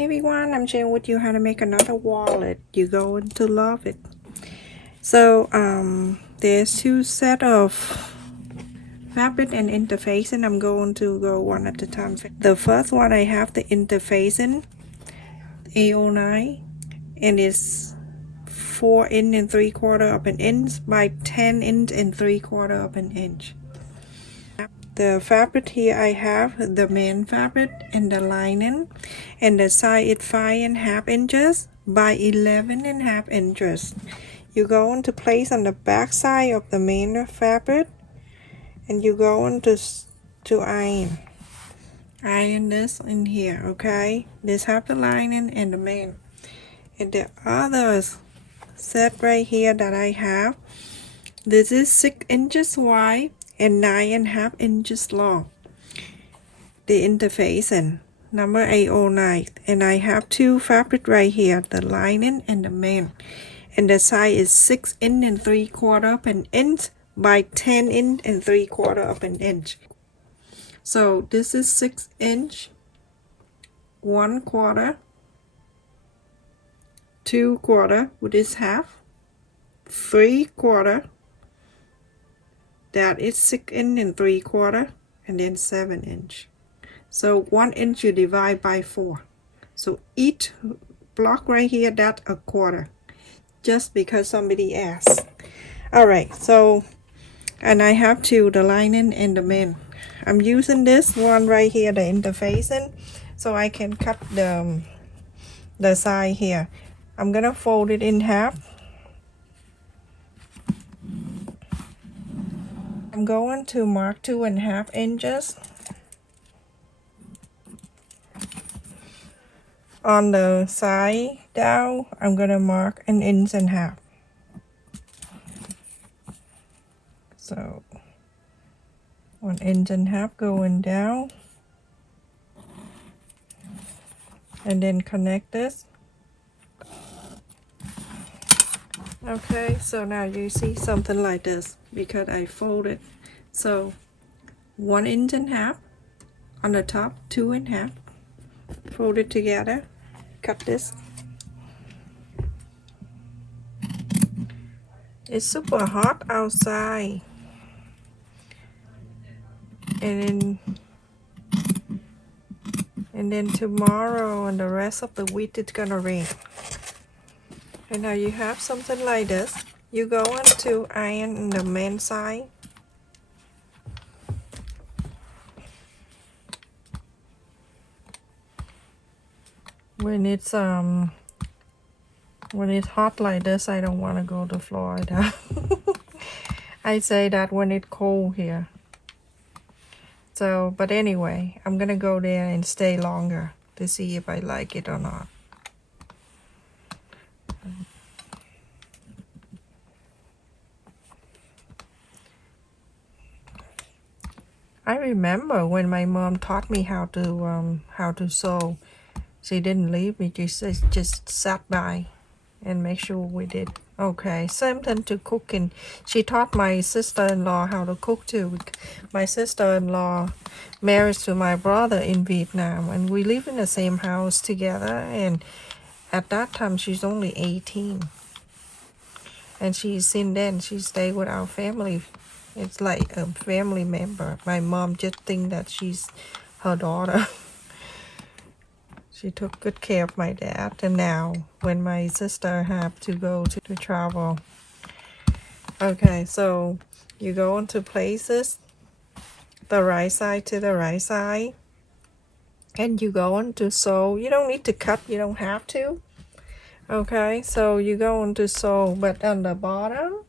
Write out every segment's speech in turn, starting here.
Hey everyone, I'm sharing with you how to make another wallet. You're going to love it. So there's two set of fabric and interfacing. I'm going to go one at a time. The first one, I have the interfacing A09, and it's 4 inch and 3/4 of an inch by 10 inch and 3/4 of an inch. The fabric here, I have the main fabric and the lining, and the size is 5.5 inches by 11.5 inches. You're going to place on the back side of the main fabric, and you're going to iron this in here. Okay, this have the lining and the main, and the other set right here that I have, this is 6 inches wide and 9.5 inches long. The interfacing number 809, and I have two fabric right here, the lining and the main, and the size is 6 inch and 3/4 of an inch by 10 inch and 3/4 of an inch. So this is 6 inch, 1/4, 2/4, which is half, 3/4, that is 6 inch and 3/4, and then 7 inch. So 1 inch you divide by 4. So each block right here, that's 1/4, just because somebody asked. Alright, so, and I have two, the lining and the main. I'm using this one right here, the interfacing, so I can cut the side here. I'm gonna fold it in half. I'm going to mark 2.5 inches on the side down. I'm gonna mark 1.5 inches. So 1.5 inches going down, and then connect this. Okay, so now you see something like this because I folded. So 1.5 inches on the top, 2.5, fold it together, cut this. It's super hot outside, and then tomorrow and the rest of the week it's gonna rain. And now you have something like this. You go into iron the main side. When it's hot like this, I don't want to go to Florida. I say that when it's cold here. So, but anyway, I'm gonna go there and stay longer to see if I like it or not. I remember when my mom taught me how to sew. She didn't leave me, just sat by and make sure we did. Okay, same thing to cooking. She taught my sister-in-law how to cook too. My sister-in-law married to my brother in Vietnam, and we live in the same house together, and at that time she's only 18, and since then she stayed with our family. It's like a family member. My mom just think that she's her daughter. She took good care of my dad, and now when my sister have to go to travel. Okay, so you go into places, the right side to the right side, and you go into sew. You don't need to cut, you don't have to. Okay, so you go into sew, but on the bottom,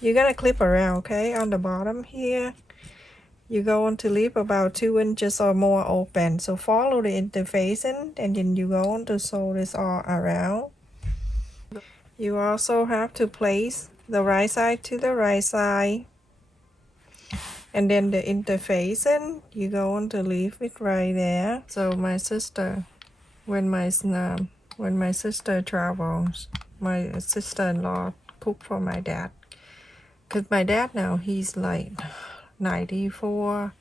you're gonna clip around, okay? On the bottom here, you're going to leave about 2 inches or more open. So follow the interfacing, and then you go on to sew this all around. You also have to place the right side to the right side, and then the interfacing, you go on to leave it right there. So my sister, when my sister travels, my sister-in-law cook for my dad, because my dad now he's like 94,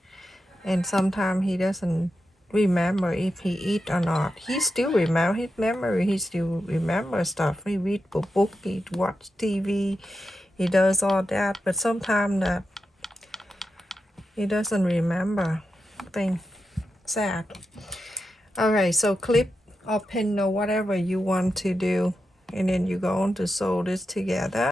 and sometimes he doesn't remember if he eat or not. He still remember his memory. He still remember stuff. He read book. He watch TV. He does all that. But sometimes that he doesn't remember thing. Sad. Okay, so clip or pin or whatever you want to do, and then you're going to sew this together.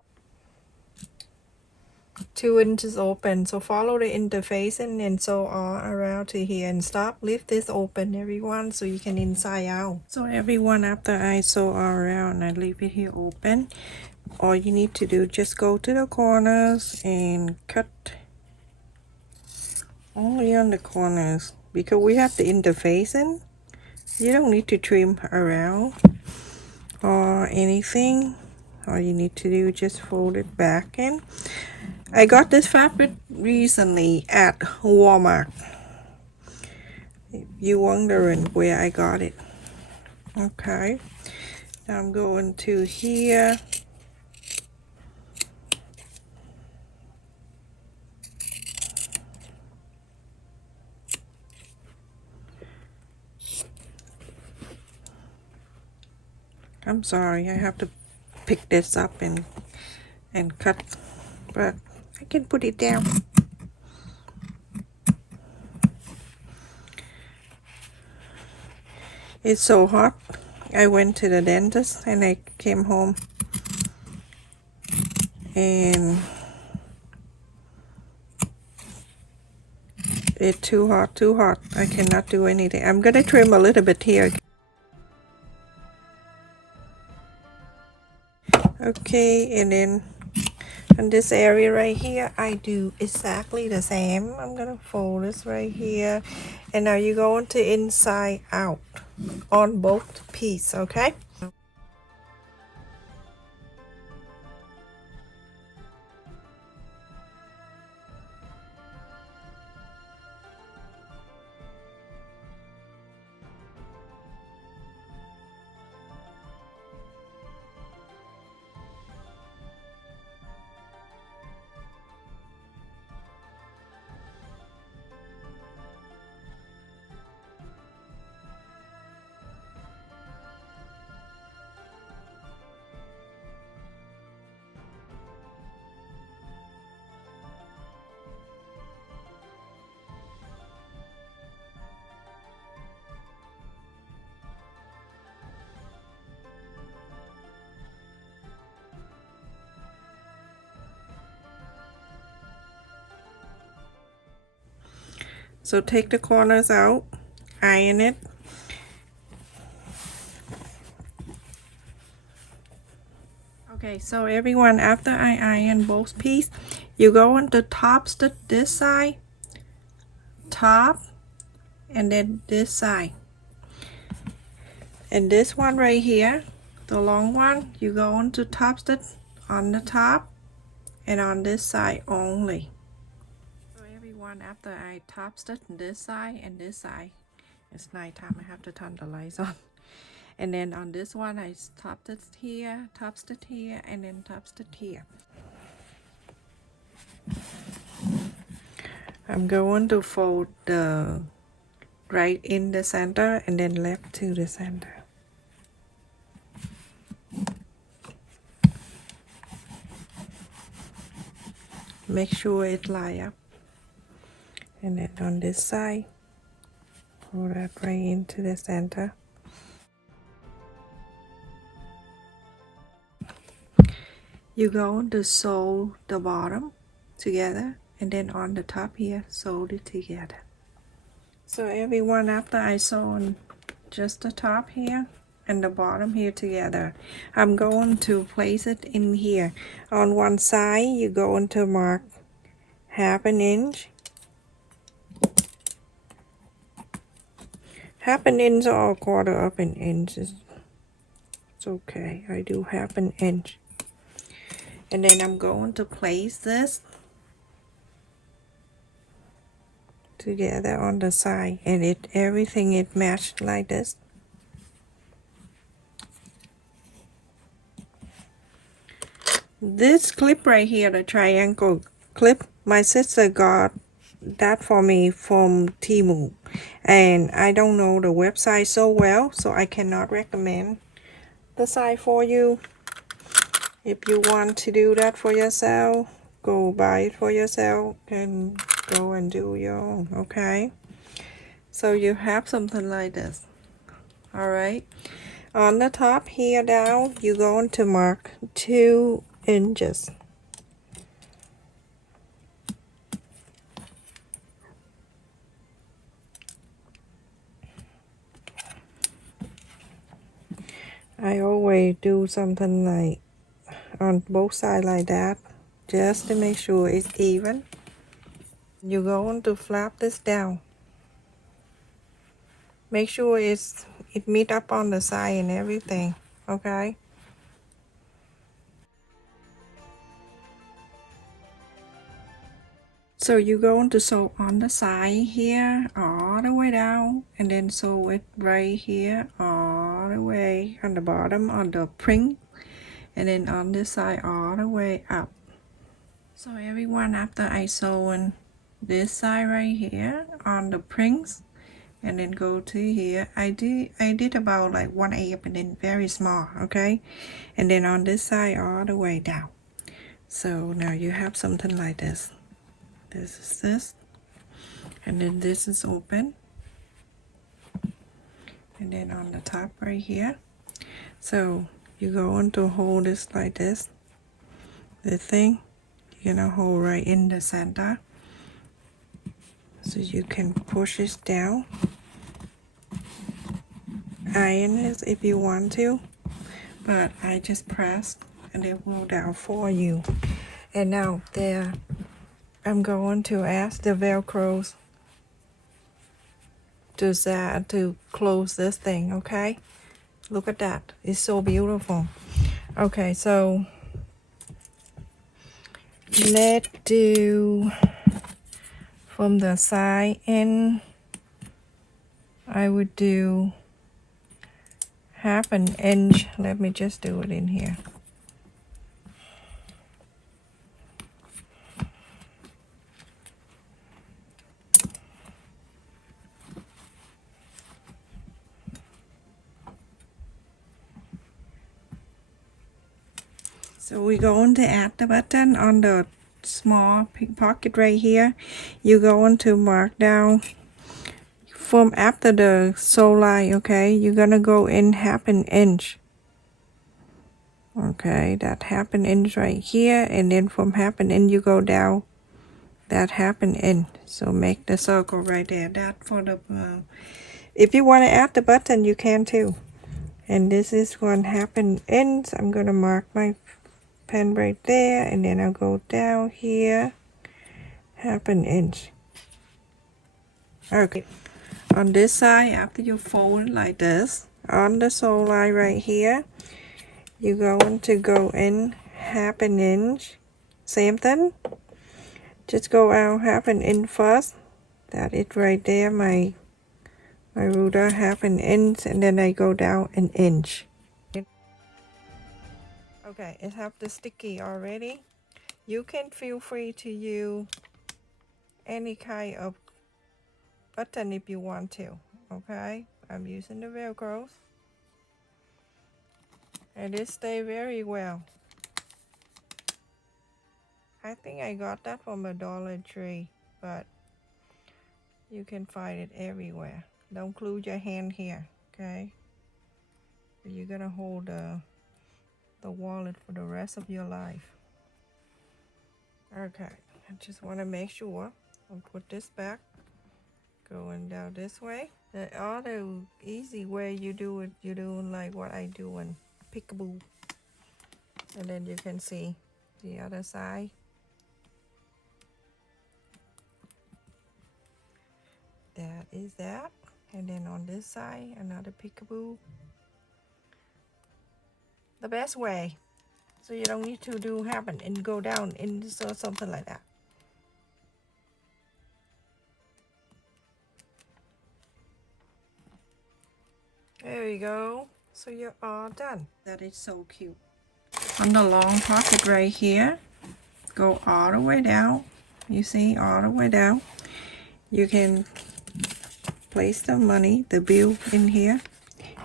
2 inches open, so follow the interface and then sew all around to here and stop. Leave this open, everyone, so you can inside out. So everyone, after I sew all around, I leave it here open. All you need to do, just go to the corners and cut only on the corners, because we have the interfacing. You don't need to trim around or anything. All you need to do, just fold it back in. I got this fabric recently at Walmart. If you're wondering where I got it. Okay, now I'm going to here. I'm sorry, I have to pick this up and cut, but I can put it down. It's so hot. I went to the dentist and I came home and it's too hot, too hot. I cannot do anything. I'm gonna trim a little bit here. Okay, and then in this area right here, I do exactly the same. I'm gonna fold this right here, and now you're going to inside out on both pieces, okay? So take the corners out, iron it. Okay, so everyone, after I iron both pieces, you go on the top stitch this side, top, and then this side. And this one right here, the long one, you go on to top stitch on the top and on this side only. So everyone, after I top stitch this side and this side, it's nighttime, I have to turn the lights on. And then on this one, I top stitch here, and then top stitch here. I'm going to fold the right in the center and then left to the center. Make sure it line up. And then on this side, pull that right into the center. You're going to sew the bottom together, and then on the top here, sew it together. So everyone, after I sew on just the top here and the bottom here together, I'm going to place it in here. On one side, you're going to mark 1/2 inch. 1/2 inch or 1/4 of an inch. It's okay. I do 1/2 inch. And then I'm going to place this together on the side, and everything it matched like this. This clip right here, the triangle clip, my sister got that for me from Temu, and I don't know the website so well, so I cannot recommend the site for you. If you want to do that for yourself, go buy it for yourself and go and do your own. Okay, so you have something like this. All right, on the top here down, you're going to mark 2 inches. I always do something like on both sides like that, just to make sure it's even. You're going to flap this down. Make sure it meet up on the side and everything. Okay. So you're going to sew on the side here all the way down, and then sew it right here all the way on the bottom on the print, and then on this side all the way up. So everyone, after I sew on this side right here on the prints, and then go to here, I did about like 1/8 and then very small. Okay, and then on this side all the way down. So now you have something like this. This is this, and then this is open, and then on the top right here. So you're going to hold this like this. The thing you're gonna hold right in the center, so you can push this down. Iron this if you want to, but I just pressed and it will down for you. And now there, I'm going to ask the velcros to close this thing. Okay, look at that, it's so beautiful. Okay, so let's do from the side in. I would do 1/2 inch. Let me just do it in here. So we're going to add the button on the small pocket right here. You're going to mark down from after the sew line. Okay, you're gonna go in 1/2 inch. Okay, that 1/2 inch right here, and then from 1/2 inch you go down that 1/2 inch. So make the circle right there. That for the if you want to add the button, you can too. And this is 1/2 inch. I'm gonna mark my pen right there, and then I'll go down here 1/2 inch. Okay, on this side, after you fold like this, on the sew line right here, you're going to go in 1/2 inch. Same thing, just go out 1/2 inch first. That is right there, my ruler, 1/2 inch, and then I go down 1 inch. Okay, it have the sticky already. You can feel free to use any kind of button if you want to. Okay, I'm using the velcros, and it stay very well. I think I got that from a Dollar Tree, but you can find it everywhere. Don't include your hand here, okay? You're gonna hold the wallet for the rest of your life. Okay, I just want to make sure I'll put this back, going down this way. The other easy way you do it, you're doing like what I do in Peekaboo, and then you can see the other side. That is that, and then on this side another Peekaboo. The best way, so you don't need to do happen and go down and so something like that. There you go. So you're all done. That is so cute. On the long pocket right here, go all the way down You see, all the way down. You can place the money, the bill in here,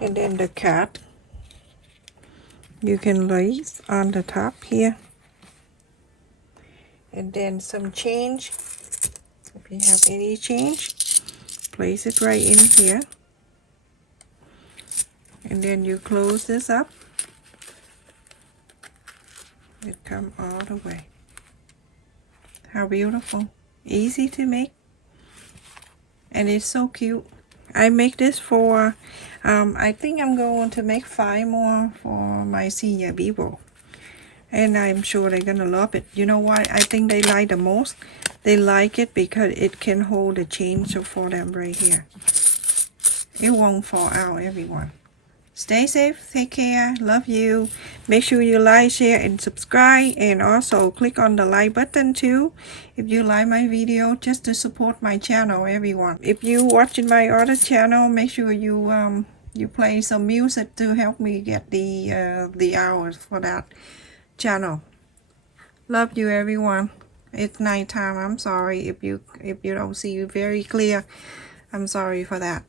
and then the card you can place on the top here, and then some change. If you have any change, place it right in here, and then you close this up. It comes all the way. How beautiful. Easy to make, and it's so cute. I make this for I think I'm going to make 5 more for my senior people, and I'm sure they're gonna love it. You know why I think they like the most? They like it because it can hold the change for them right here. It won't fall out, everyone. Stay safe, take care, love you. Make sure you like, share, and subscribe, and also click on the like button too if you like my video, just to support my channel, everyone. If you watching my other channel, make sure you play some music to help me get the hours for that channel. Love you, everyone. It's nighttime. I'm sorry if you don't see very clear. I'm sorry for that.